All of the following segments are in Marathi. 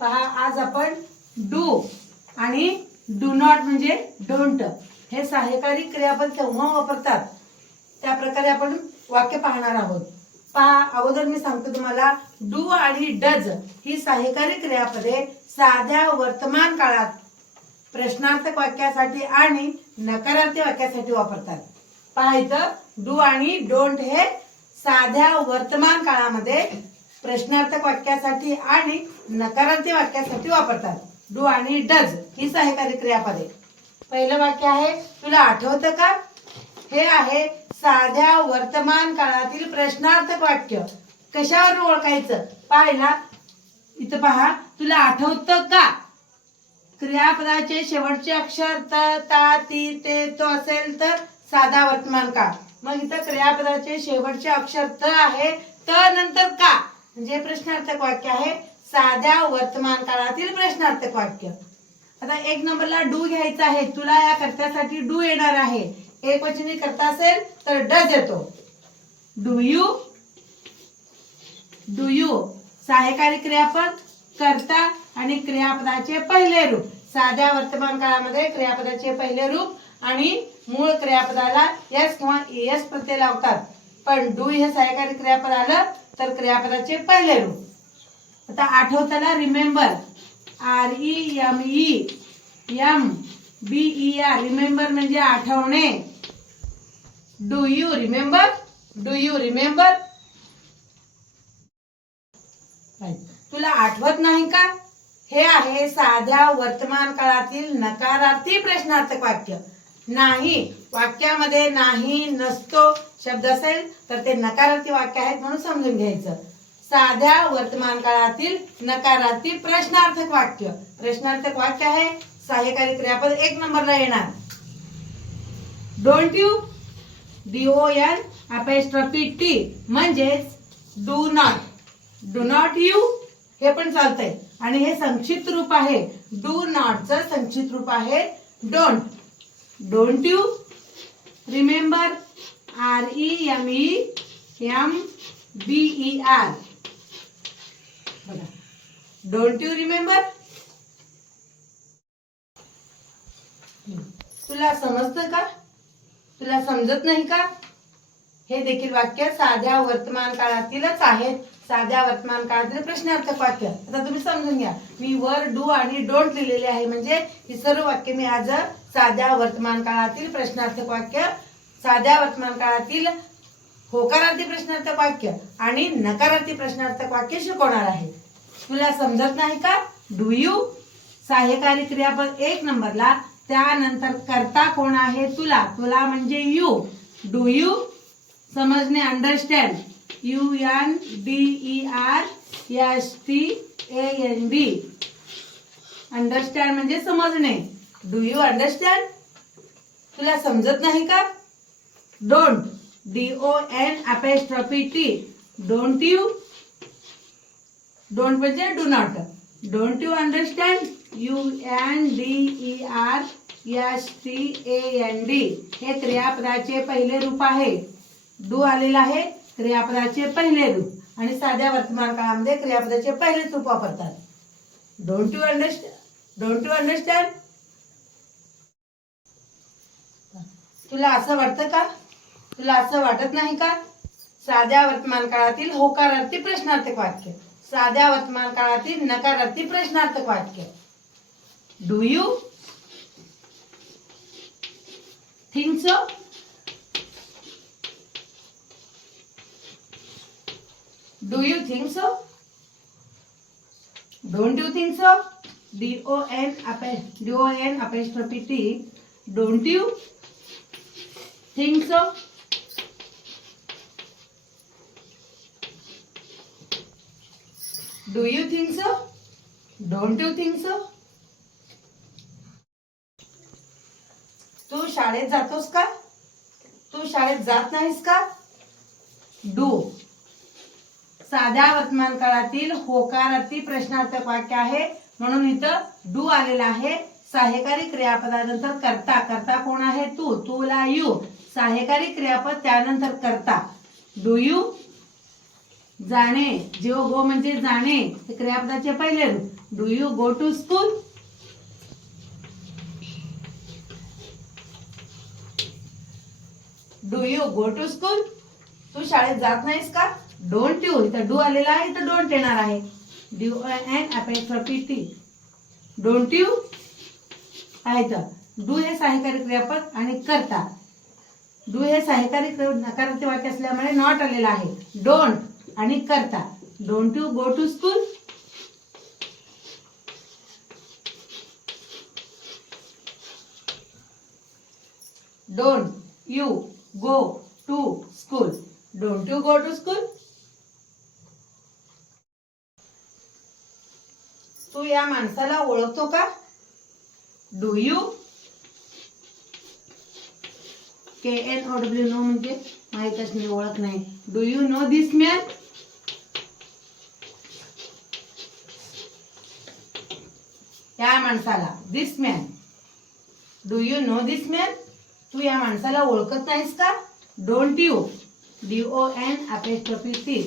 पहा आज आपण डू आणि डू नॉट म्हणजे डोंट हे सहाय्यकारी क्रियापद केव्हा वापरतात? त्या प्रकारे आपण वाक्य पाहणार आहोत. पहा अगोदर मी सांगतो तुम्हाला डू आणि डज ही सहाय्यकारी क्रियापदे साध्या वर्तमान काळात प्रश्नार्थक वाक्यासाठी आणि नकारार्थी वाक्यासाठी वापरतात. पहा इथं डू आणि डोंट हे साध्या वर्तमान काळामध्ये प्रश्नार्थक वाक्यासाठी आणि नकारांती वाक्यासाठी वापरतात. डू आणि डज ही सहाय्यकारी क्रियापदे. पहिलं वाक्य आहे तुला आठवतं का? हे आहे साध्या वर्तमान काळातील प्रश्नार्थक वाक्य. कशावर ओळखायचं? पाहिला. इथं पहा तुला आठवतं का? क्रियापदाचे शेवटचे अक्षर त ता ती ते तो असेल तर साधा वर्तमान काळ. मग इथं क्रियापदाचे शेवटचे अक्षर त आहे त नंतर का? म्हणजे प्रश्नार्थक वाक्य आहे. साध्या वर्तमान काळातील प्रश्नार्थक वाक्य. आता एक नंबरला डू घ्यायचा आहे. तुला या कर्त्यासाठी डू येणार आहे. एक वचनी करता असेल तर डज येतो. Do you? Do you? सहाय्यकारी क्रियापद करता आणि क्रियापदाचे पहिले रूप. साध्या वर्तमान काळामध्ये क्रियापदाचे पहिले रूप आणि मूळ क्रियापदाला यस किंवा एस प्रत्यय लावतात. पण डू हे सहाय्यकारी क्रियापद आलं तर क्रियापदाचे पहिले रूप. आता आठवताना remember R E M E M B E R remember म्हणजे आठवणे. Do you remember do you remember तुला आठवत नाही का? हे आहे साध्या वर्तमान काळातील नकारार्थी प्रश्नार्थक वाक्य. नाही वाक्यामध्ये नाही नसतो शब्द असेल तर ते नकारार्थी वाक्य आहेत म्हणून समजून घ्यायचं. साध्या वर्तमान काळातील नकारार्थी प्रश्नार्थक वाक्य. प्रश्नार्थक वाक्य आहे सहाय्यकारी क्रियापद एक नंबरला येणार. Don't you D O N apostrophe T म्हणजेच do not do not you हे पण चालतंय. आणि हे संक्षिप्त रूप आहे. डू नॉटचं संक्षिप्त रूप आहे. Don't don't you remember R E M E M B E R बघा डोंट यू रिमेंबर तुला समजतं का? तुला समजत नाही का? हे देखील वाक्य साध्या वर्तमान काळातीलच आहेत साध्या वर्तमान काळातील प्रश्नार्थक वाक्य. आता तुम्ही समजून घ्या. मी वर डू आणि डोंट लिहिलेले आहे. म्हणजे ही सर्व वाक्य मी आज साध्या वर्तमान काळातील प्रश्नार्थक वाक्य साध्या वर्तमान काळातील होकारार्थी प्रश्नार्थक वाक्य आणि नकारार्थी प्रश्नार्थक वाक्य शिकवणार आहे. तुला समजत नाही का? डू यू सहाय्यकारी क्रियापद एक नंबरला त्यानंतर करता कोण आहे तुला? तुला म्हणजे यू डू यू समजणे understand U N D E R S T A N D understand म्हणजे समजणे. डू यू अंडरस्टँड तुला समजत नाही का? Don't D O N apostrophe T don't you don't म्हणजे do not don't you understand U N D E R S T A N D हे क्रियापदाचे पहिले रूप आहे. डू आलेलं आहे क्रियापदाचे पहिले रूप. आणि साध्या वर्तमान काळामध्ये क्रियापदाचे पहिले रूप वापरतात. Don't you understand don't you understand तुला असं वाटतं का? तुला असं वाटत नाही का? साध्या वर्तमान काळातील होकारार्थी प्रश्नार्थक वाक्य. साध्या वर्तमान काळातील नकारार्थी प्रश्नार्थक वाक्य. Do you think so do you think so don't you think so D O N अपे D O N apostrophe T don't you think so? Do you think so? Don't you think so? तू शाळेत जातोस का? तू शाळेत जात नाहीस का? डू साध्या वर्तमान काळातील होकारार्थी प्रश्नार्थक वाक्य आहे. म्हणून इथं डू आलेला आहे. सहाय्यकारी क्रियापदानंतर करता करता कोण आहे? तू तुला यू सहाय्यकारी क्रियापद त्यानंतर करता. डू यू जाणे? जेव गो म्हणजे जाणे हे क्रियापदाचे पहिले रूप. Do you go to school do you go to school तू शाळेत जात नाहीस का? डोंट यू इथं डू आलेला आहे इथं डोंट येणार आहे. D O N apostrophe T don't you आहे तर डू हे सहाय्यकारी क्रियापद आणि करता. डू हे सहकारी क्रिया- नकारार्थी वाक्य असल्यामुळे नॉट आलेलं आहे. डोंट आणि करता. Don't you go to school don't you go to school don't you go to school तू या माणसाला ओळखतो का? Do you K N O W know म्हणजे माहीत असणे, ओळख नाही. Do you know this man या माणसाला. This man do you know this man तू या माणसाला ओळखत नाहीस का? Don't you D O N apostrophe T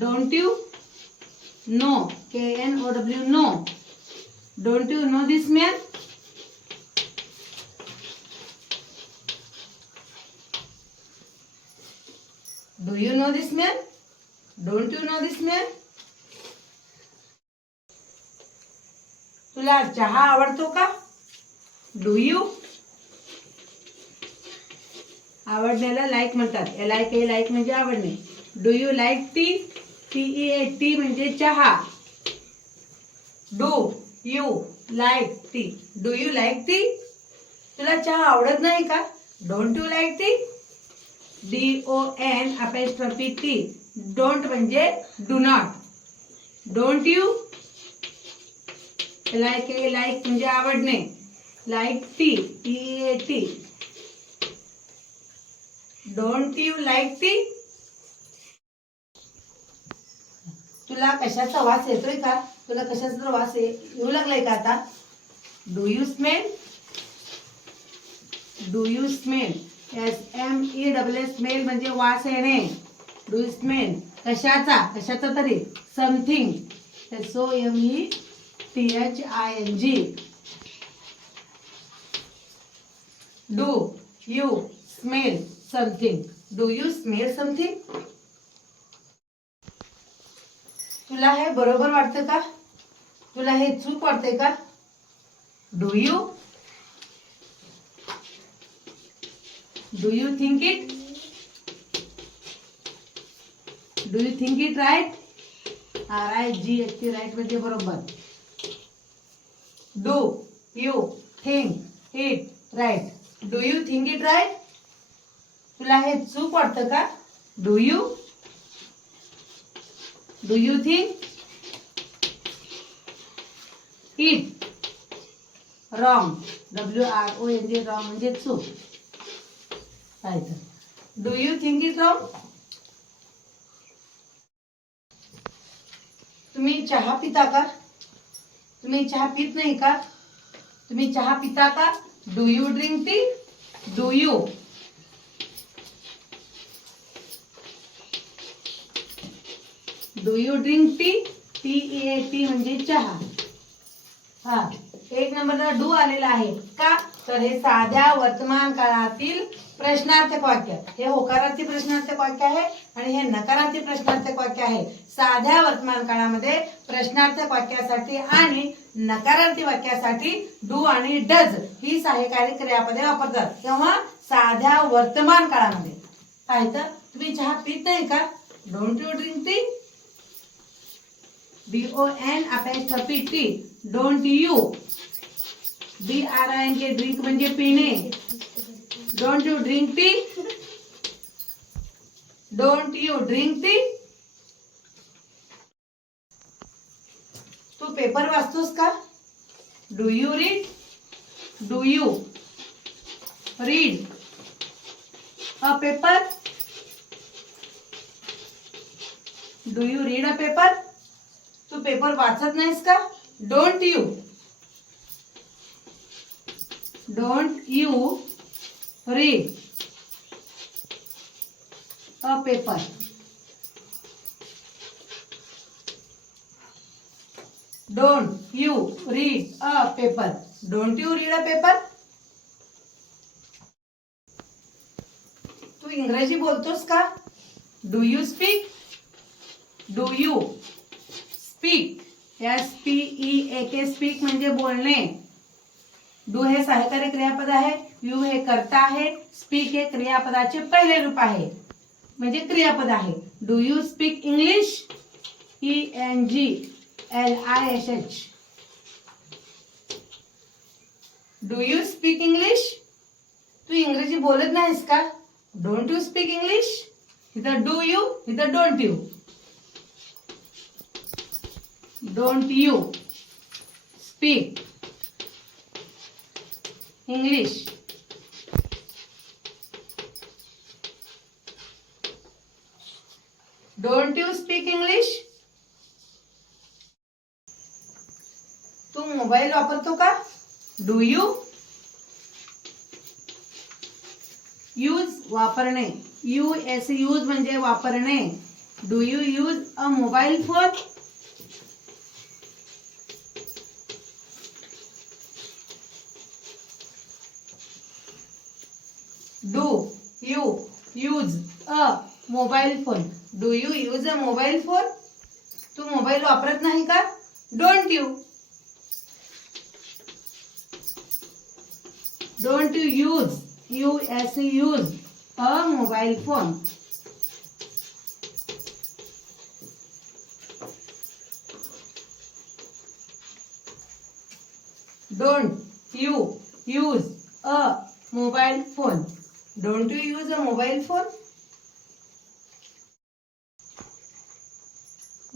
don't you know K N O W know don't you know this man do you know this man don't you know this man? तुला चहा आवडतो का? डू यू आवडण्याला लाईक म्हणतात. एल आय के लाईक म्हणजे आवडणे. Do you like tea T E A T म्हणजे चहा. Do you like tea do you like tea तुला चहा आवडत नाही का? Don't you like tea D O N apostrophe T don't म्हणजे do not don't you like A like म्हणजे आवडणे. Like tea T A T don't you like tea तुला कशाचा वास येतोय का? तुला कशाचा तर वास येऊ लागलाय का आता? Do you smell do you smell S M E double smell म्हणजे वास येणे डू स्मेल कशाचा कशाचा तरी something S O M E T H I N G do you smell something do you smell something तुला हे बरोबर वाटतं का? तुला हे चूक वाटते का? Do you do you think it do you think it right R I G H T right म्हणजे बरोबर. Do you think it right do you think it right तुला हे चूक वाटतं का? Do you do you think it wrong W R O N G wrong म्हणजे चूक. ಆಯಿತು. तर डू यू थिंक ರಾಂಗ್ तुम्ही चहा पिता का? तुम्ही चहा पित नाही का? तुम्ही चहा पिता का? Do you drink tea do you do you drink tea T A T म्हणजे चहा. हा एक नंबरला डू आलेला आहे का? तर हे साध्या वर्तमान काळातील प्रश्नार्थक वाक्य. हे होकारार्थी प्रश्नार्थक वाक्य आहे आणि हे नकारार्थी प्रश्नार्थक वाक्य आहे. साध्या वर्तमान काळामध्ये प्रश्नार्थक वाक्यासाठी आणि नकारार्थी वाक्यासाठी डू आणि डज ही सहाय्यकारी क्रियापदे वापरतात. किंवा साध्या वर्तमान काळामध्ये. काय तर? तुम्ही चहा पित नाही का don't you drink tea B O N आपण T. Don't you B R I N K drink म्हणजे पिणे. Don't you drink tea don't you drink tea Tu paper वाचतोस का? Do you read do you read a paper do you read a paper Tu paper वाचत नाहीस का? Don't you don't you read. A paper. Don't you read a paper? Don't you read a paper? तू इंग्रजी बोलतोस का? Do you speak do you speak S P E A K speak म्हणजे बोलणे. डू हे सहकारी क्रियापद आहे. यू हे कर्ता आहे स्पीक हे क्रियापदाचे पहिले रूप आहे. म्हणजे क्रियापद आहे. Do you speak English E N G L I S H do you speak English तू इंग्रजी बोलत नाहीस का? डोंट यू स्पीक इंग्लिश इथं डू यू इथं don't you don't you speak English don't you speak English Tu mobile वापरतो का? डू यू यूज़ वापरणे. यू एस यूज़ म्हणजे वापरणे. Do you use a mobile phone do you use a mobile phone do you use a mobile phone तू मोबाईल वापरत नाही का? Don't you don't you use U S use a mobile phone don't you use a mobile phone don't you use a mobile phone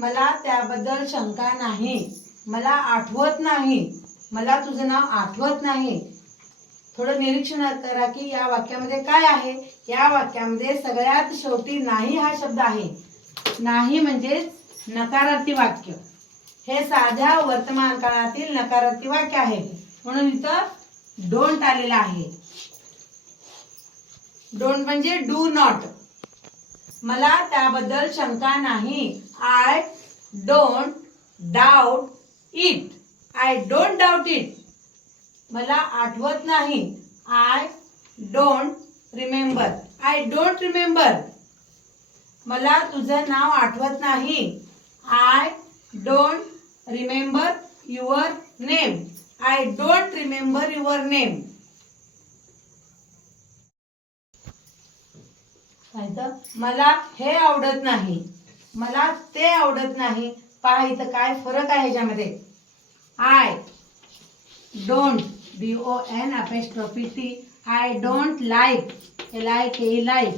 मला त्याबद्दल शंका नाही. मला आठवत नाही. मला तुझं नाव आठवत नाही. थोडं निरीक्षण करा की या वाक्यामध्ये काय आहे? या वाक्यामध्ये सगळ्यात शेवटी नाही हा शब्द आहे. नाही म्हणजेच नकारार्थी वाक्य. हे साध्या वर्तमान काळातील नकारार्थी वाक्य आहे. म्हणून इथं डोंट आलेलं आहे. डोंट म्हणजे डू नॉट मला त्याबद्दल शंका नाही. I don't doubt it I don't doubt it मला आठवत नाही. I don't remember I don't remember मला तुझं नाव आठवत नाही. I don't remember your name I don't remember your name मला हे आवडत नाही. मला ते आवडत नाही. पहा इथं काय फरक आहे ह्याच्यामध्ये. I don't B O N apostrophe T I don't like A like A like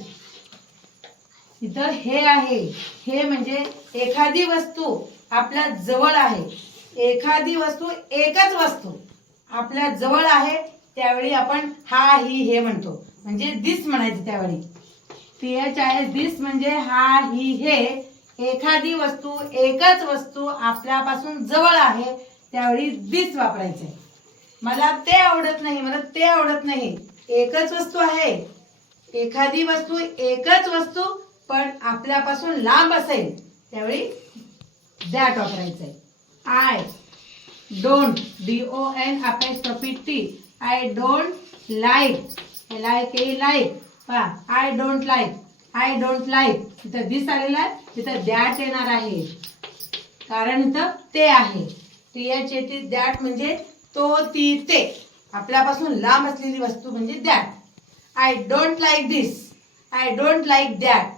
इथं हे आहे. हे म्हणजे एखादी वस्तू आपल्या जवळ आहे. एखादी वस्तू एकच वस्तू आपल्या जवळ आहे त्यावेळी आपण हा ही हे म्हणतो. म्हणजे दिस म्हणायचं त्यावेळी. एस दिस म्हणजे हा ही हे. एखादी वस्तू एकच वस्तू आपल्यापासून जवळ आहे त्यावेळी दिस वापरायचे. मला ते आवडत नाही मला ते आवडत नाही. एकच वस्तू आहे. एखादी वस्तू एकच वस्तू पण आपल्यापासून लांब असेल त्यावेळी that वापरायचंय. I don't D O N आपण T I don't like like A like पहा I don't like I don't like तिथं दिस आलेला आहे तिथं दॅट येणार आहे. कारण इथं ते आहे. टीएच येते दॅट म्हणजे तो ती ते. आपल्यापासून लांब असलेली वस्तू म्हणजे that I don't like this I don't like that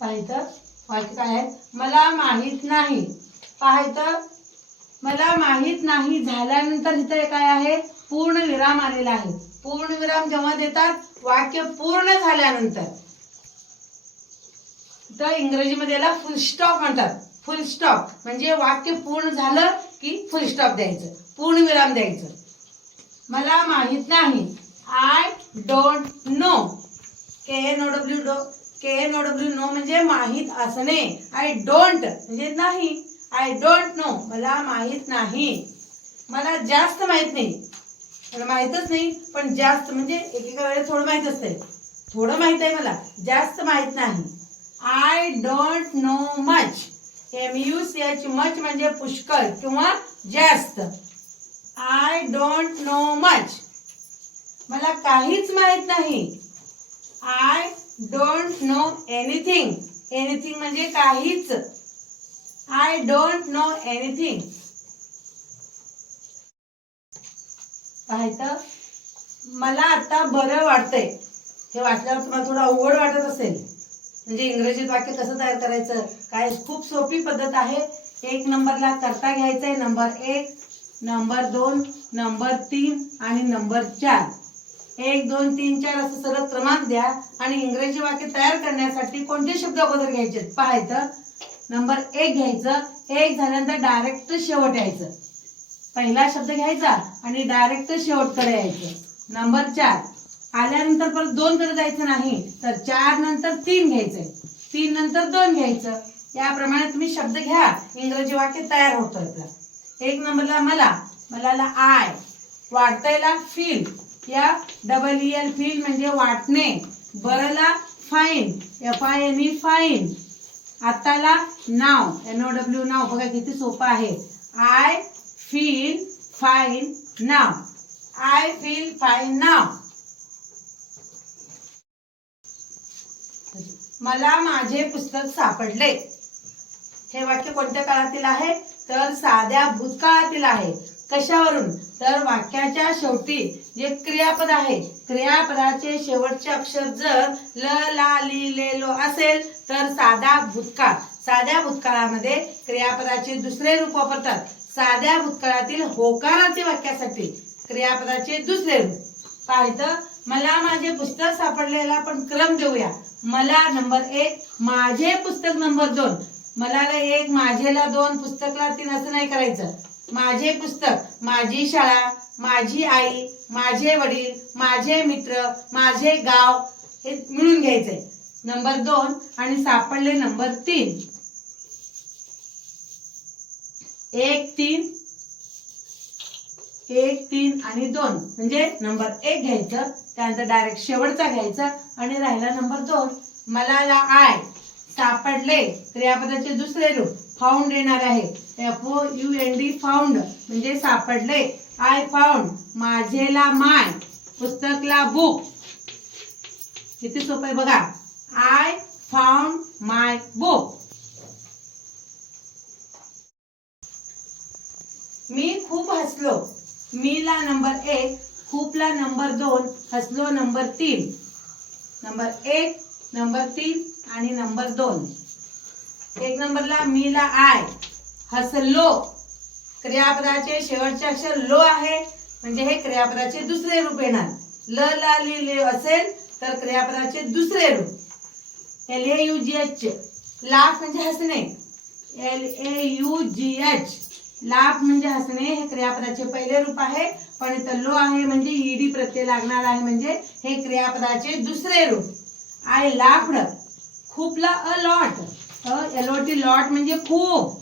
पाहायचं वाक्य काय आहे मला माहीत नाही. पाहायचं मला माहीत नाही. झाल्यानंतर इथं काय आहे? पूर्ण विराम आलेला आहे. पूर्ण विराम जेव्हा देतात वाक्य पूर्ण झाल्यानंतर. तर इंग्रजीमध्ये याला फुल स्टॉप म्हणतात. फुल स्टॉप म्हणजे वाक्य पूर्ण झालं की फुल स्टॉप द्यायचं. पूर्ण विराम द्यायचं. मला माहीत नाही. I don't know K N O W doe K N O W know म्हणजे माहीत असणे. आय डोंट म्हणजे नाही. आय डोंट नो मला माहीत नाही. मला जास्त माहीत नाही. मला माहीतच नाही पण जास्त म्हणजे एकेका वेळेस थोडं माहीत असतंय थोडं माहीत आहे मला जास्त माहीत नाही. I don't know much M U C H much म्हणजे पुष्कळ किंवा जास्त. आय डोंट नो मच मला काहीच माहीत नाही. I don't know anything anything म्हणजे काहीच. आय डोंट नो एनिथिंग पाहायचं. मला आता बरं वाटतंय. हे वाचल्यावर तुम्हाला थोडं अवघड वाटत असेल. म्हणजे इंग्रजीत वाक्य कसं तयार करायचं? काय खूप सोपी पद्धत आहे. एक नंबरला करता घ्यायचंय. नंबर एक नंबर दोन नंबर तीन आणि नंबर चार. एक दोन तीन चार असं सरळ क्रमांक द्या आणि इंग्रजी वाक्य तयार करण्यासाठी कोणते शब्द अगोदर घ्यायचे? पाहायचं. नंबर एक घ्यायचं. एक झाल्यानंतर डायरेक्ट शेवट यायचं. पहिला शब्द घ्यायचा आणि डायरेक्ट शेवटकडे यायचं. नंबर चार. आल्यानंतर परत दोन कडे जायचं नाही तर चार नंतर तीन घ्यायचंय. तीन नंतर दोन घ्यायचं. याप्रमाणे तुम्ही शब्द घ्या. इंग्रजी वाक्य तयार होतं आपलं एक नंबरला मला मलाला आय वाटतायला फील या डबल ई एल फील म्हणजे वाटणे. बरला fine F I N E fine आताला now. N O W now. बघा किती सोपं आहे. I feel fine now I feel fine now मला माझे पुस्तक सापडले. हे वाक्य कोणत्या काळातील आहे? तर साध्या भूतकाळातील आहे. कशावरून? तर वाक्याच्या शेवटी जे क्रियापद आहे क्रियापदाचे शेवटचे अक्षर जर ल ला ली ले लो असेल तर साधा भूतकाळ. साध्या भूतकाळामध्ये क्रियापदाचे दुसरे रूप वापरतात. साध्या भूतकाळातील होकाराचे वाक्यासाठी क्रियापदाचे दुसरे रूप. पाहिजे मला माझे पुस्तक सापडलेला पण क्रम देऊया. मला नंबर एक माझे पुस्तक नंबर दोन. मला एक माझेला दोन पुस्तकला तीन असं नाही करायचं. माझे पुस्तक माझी शाळा माझी आई माझे वडील माझे मित्र माझे गाव हे मिळून घ्यायचंय. नंबर दोन आणि सापडले नंबर तीन. एक तीन. एक तीन आणि दोन. म्हणजे नंबर एक घ्यायचं त्यानंतर डायरेक्ट शेवटचा घ्यायचा आणि राहिला नंबर दोन. मला ला आय सापडले क्रियापदाचे दुसरे रूप फाउंड येणार आहे. F O U N D found म्हणजे सापडले. आय फाउंड माझेला माय पुस्तकला बुक किती सोपं आहे बघा. आय फाउंड माय बुक मी खूप हसलो. मीला नंबर एक खूपला नंबर दोन हसलो नंबर तीन. नंबर एक नंबर तीन आणि नंबर दोन. एक नंबरला मीला आय. हसलो. क्रियापदाचे शेवटचे अक्षर लो आहे. म्हणजे हे क्रियापदाचे दुसरे रूप येणार. ल ला ली ले असेल तर क्रियापदाचे दुसरे रूप. L A U G H. Laugh म्हणजे हसणे. L A U G H. Laugh म्हणजे हसणे हे क्रियापदाचे पहिले रूप आहे. पण इथं लो आहे म्हणजे ईडी प्रत्यय लागणार आहे म्हणजे हे क्रियापदाचे दुसरे रूप. I laughed खूपला a lot a O lot म्हणजे खूप.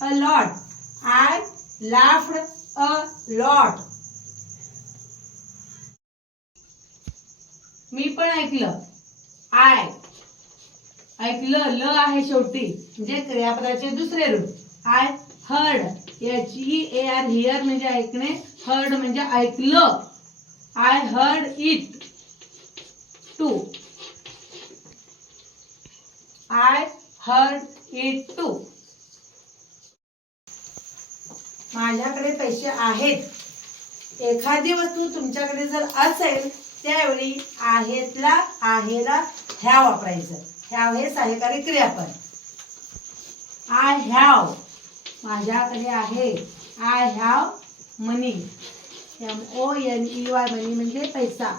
A lot I laughed a lot मी पण ऐकलं. आय ऐकलं. ल आहे शेवटी. म्हणजे क्रियापदाचे दुसरे रूप. I heard H E A R hear म्हणजे ऐकणे हर्ड म्हणजे ऐकलं. I heard it too I heard it too माझ्याकडे पैसे आहेत. एखादी वस्तू तुमच्याकडे जर असेल त्यावेळी आहेतला आहेला ह्या वापरायचं. ह्याव हे सहाय्यकारी क्रियापद. आय हॅव माझ्याकडे आहे. I have money M O N E Y money म्हणजे पैसा.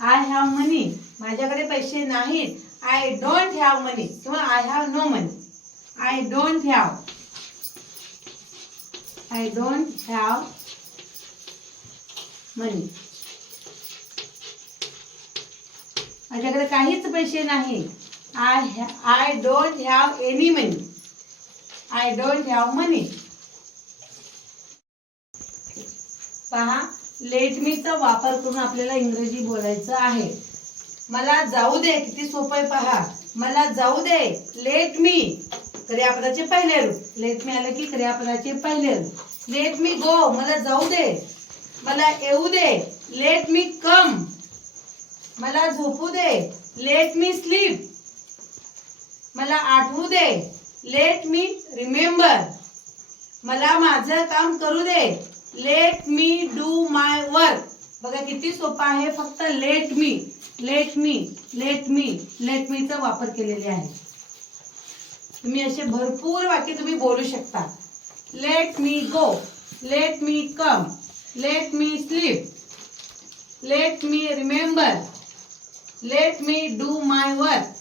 आय हॅव मनी माझ्याकडे पैसे नाहीत. आय डोंट हॅव मनी किंवा I have no money I don't have I don't have money माझ्याकडे काहीच पैसे नाही I I don't have any money I don't have money. पहा लेट मीचा वापर करून आपल्याला इंग्रजी बोलायचं आहे. मला जाऊ दे किती सोपं आहे पहा. मला जाऊ दे लेट मी क्रियापदाचे पहिले रूप. लेट मी आलं की क्रियापदाचे पहिले रूप. लेट मी गो मला जाऊ दे. मला येऊ दे. लेट मी कम मला झोपू दे. लेट मी स्लीप मला आठवू दे. लेट मी रिमेंबर मला माझं काम करू दे. Let me do my work बघा किती सोपं आहे. फक्त let me let me let me let मीचा वापर केलेले आहे. तुम्ही असे भरपूर वाक्य तुम्ही बोलू शकता. Let me go let me come let me sleep let me remember let me do my work